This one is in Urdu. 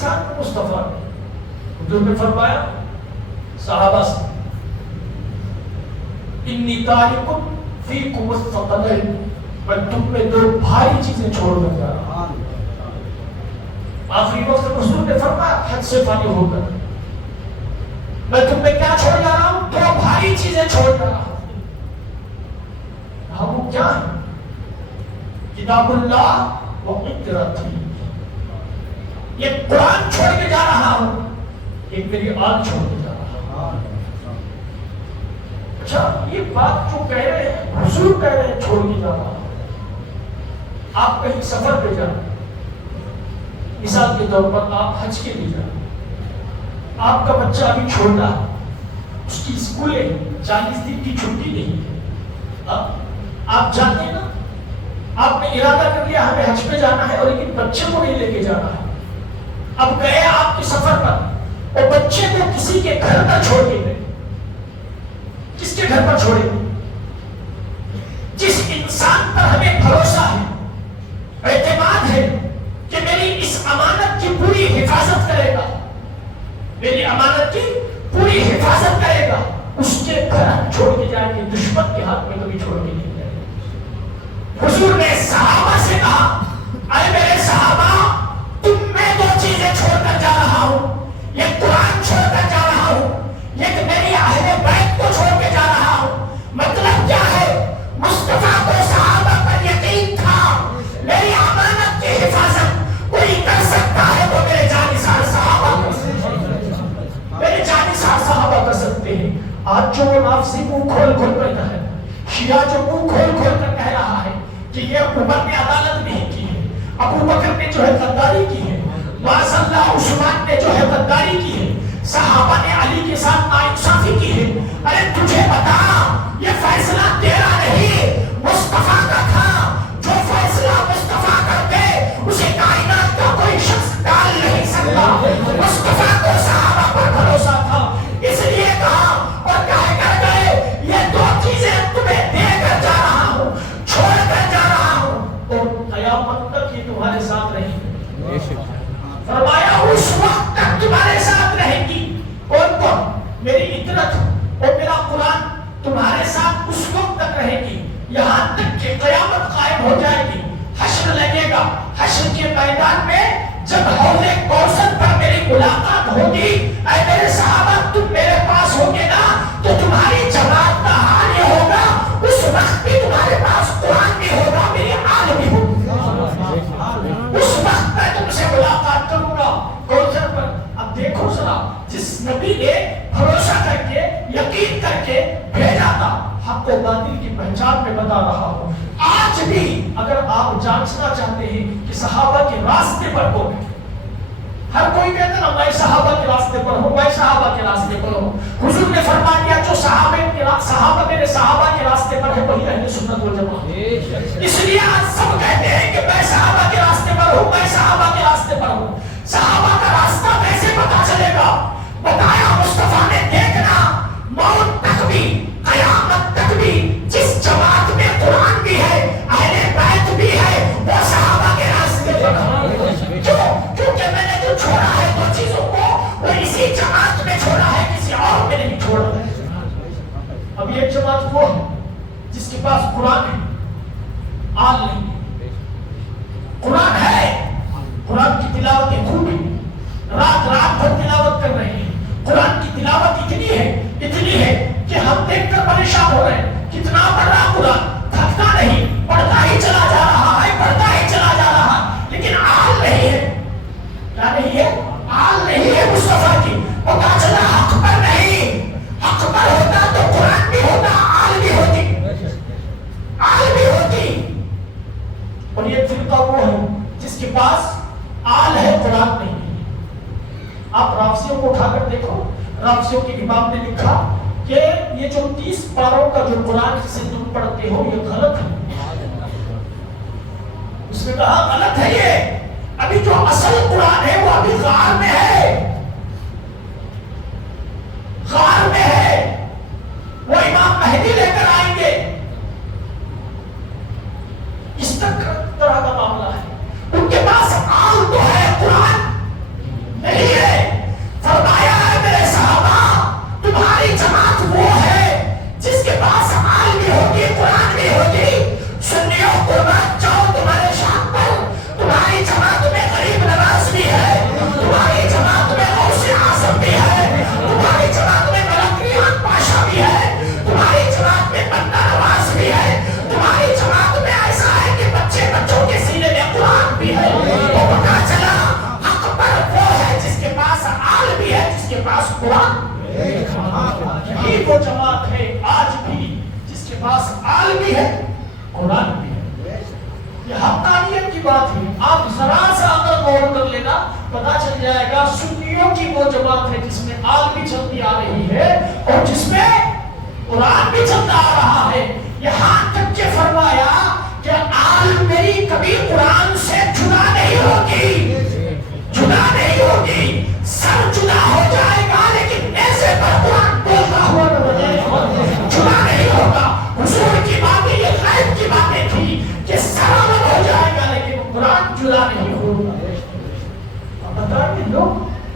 انسان کو مصطفیٰ نے. حضور نے فرمایا صحابہ سے انی تارک فیکم الثقلین، میں تم میں دو بھاری چیزیں چھوڑ کر جا رہا ہوں. آخری وقت حضور نے فرمایا حد سے فارغ ہو کر میں تم میں کیا چھوڑ جا رہا ہوں؟ دو بھاری چیزیں چھوڑ جا رہا ہوں. وہ کیا ہے؟ کتاب اللہ و اقراتی، یہ قرآن چھوڑ کے جا رہا ہوں، ایک میری آل چھوڑ کے جا رہا ہوں. اچھا یہ بات جو کہہ رہے ہیں حضور کہہ رہے ہیں چھوڑ کے جا رہا ہوں. آپ کہیں سفر پہ جائیں، مثال کے طور پر آپ حج کے لیے جائیں، آپ کا بچہ ابھی چھوٹا ہے، اس کی اسکولیں 40 دن کی چھٹی نہیں ہے، آپ جاتے ہیں نا، آپ نے ارادہ کر لیا ہمیں حج پہ جانا ہے اور لیکن بچے کو نہیں لے کے جانا ہے. اب گئے آپ کے سفر پر اور بچے کو کسی کے گھر پر چھوڑ کے گئے. کس کے گھر پر چھوڑے؟ جس انسان پر ہمیں بھروسہ ہے، اعتماد ہے کہ میری اس امانت کی پوری حفاظت کرے گا، میری امانت کی پوری حفاظت کرے گا، اس کے گھر ہم چھوڑ کے جائیں گے، دشمن کے ہاتھ میں کبھی چھوڑ کے نہیں جائیں گے. حضور نے صحابہ سے کہا اے میرے صحابہ، تم میں دو چیزیں چھوڑ کر جا رہا ہوں، یہ قرآن چھوڑ کر جا رہا ہوں، یہ کہ میری اہل بیت کو چھوڑ کے جا رہا ہوں. مطلب کیا ہے؟ مصطفیٰ کو صحابہ پر یقین تھا میری امانت کی حفاظت کوئی کر سکتا ہے وہ میرے جانثار صحابہ کر سکتے ہیں، میرے جانثار صحابہ کر سکتے ہیں. آج جو نافسی منہ کھول کھول کر کہہ رہا ہے، شیعہ جو منہ کھول کھول کر کہہ رہا ہے کہ یہ عمر نے عدالت نہیں کی ہے، ابو بکر نے جو ہے غداری کی ہے، معاذ اللہ عثمان نے جو ہے غداری کی ہے، صحابہ نے علی کے ساتھ ناانصافی کی ہے. ارے تجھے بتا یہ فیصلہ تیرا نہیں مصطفیٰ کا تھا، جو فیصلہ مصطفیٰ کرتے اسے کائنات کا کوئی شخص ڈال نہیں سکتا. مصطفیٰ کو صحابہ پر بھروسہ تھا، اس لیے کہا اور کہہ کر گئے یہ دو چیزیں تمہیں دے کر جا رہا ہوں، چھوڑ کر جا رہا ہوں اور قیامت تک یہ تمہارے ساتھ رہیں گے. فرمایا اس وقت تک تمہارے ساتھ رہیں گی. اور کون؟ میری اطاعت اور میرا قرآن تمہارے ساتھ اس وقت تک رہے گی یہاں تک کہ قیامت قائم ہو جائے گی. حشر لگے گا، حشر کے میدان میں جب حوض کوثر پر میری ملاقات ہوگی، اے میرے صحابہ تم میرے پاس ہوگے نا تو تمہاری جماعت کا حال یہ ہوگا، اس وقت بھی تمہارے پاس قرآن بھی ہوگا، میری آل بھی ہوگی. اس وقت میں تم سے ملاقات کروں گا کوثر پر. اب دیکھو ذرا، جس نبی نے بھروسہ کر کے یقین کر کے بھیجا تھا، حق و باطل کی پہچان میں بتا رہا ہوں. آج بھی اگر آپ جانچنا چاہتے ہیں کہ صحابہ کے راستے پر کون ہے، ہر کوئی کہتا ہے نا میں صحابہ کے راستے پر ہوں، میں صحابہ کے راستے پر ہوں. حضور نے فرما دیا جو صحابہ میرے صحابہ کے راستے پر ہے وہی اہل سنت والجماعت. اس لیے آج سب کہتے ہیں کہ میں صحابہ کے راستے پر ہوں، میں صحابہ کے راستے پر ہوں. صحابہ کا راستہ کیسے پتا چلے گا؟ بتایا مصطفیٰ نے، دیکھنا موت تک بھی قیامت تک بھی جس جماعت میں قرآن بھی ہے اہل بیت بھی ہے وہ صحابہ کے راستے پر ہے. کیوں؟ کیونکہ میں نے جو چھوڑا ہے دو چیزوں کو وہ اسی جماعت میں چھوڑا ہے، کسی اور میں نہیں چھوڑا ہے. اب یہ جماعت وہ ہے جس کے پاس قرآن ہے، آل نہیں. قرآن ہے، قرآن کی تلاوت خوب ہے، رات رات بھر تلاوت کر رہے ہیں. قرآن کی تلاوت اتنی ہے کہ ہم دیکھ کر پریشان ہو رہے ہیں. کتنا پڑھ رہا قرآن، تھکتا نہیں، پڑھتا ہی چلا جا رہا ہے، پڑھتا ہی چلا جا رہا ہے، لیکن آل نہیں ہے. کیا نہیں ہے؟ آل نہیں ہے مصطفیٰ کی. پتا چلا حق پر نہیں، حق پر ہوتا تو قرآن بھی ہوتا، آل بھی ہوتی، آل بھی ہوتی. اور یہ فرقہ وہ ہے جس کے پاس آل ہے قرآن نہیں. آپ رافضیوں کو اٹھا کر دیکھو، رافضیوں کے امام نے لکھا کہ یہ جو 30 پاروں کا جو قرآن سے تم پڑھتے ہو یہ غلط ہے. اس نے کہا غلط ہے، یہ ابھی جو اصل قرآن ہے وہ ابھی غار میں ہے، غار میں ہے. وہ امام مہدی لے کر آئیں گے. اس طرح کا معاملہ ہے. ان کے پاس آل تو ہے قرآن کی وہ جماعت ہے جس میں آل بھی چلتی آ رہی ہے اور جس میں قرآن بھی چلتا آ رہا ہے. یہاں تک کہ فرمایا کہ آل میری کبھی قرآن سے جدا نہیں ہوگی, جدا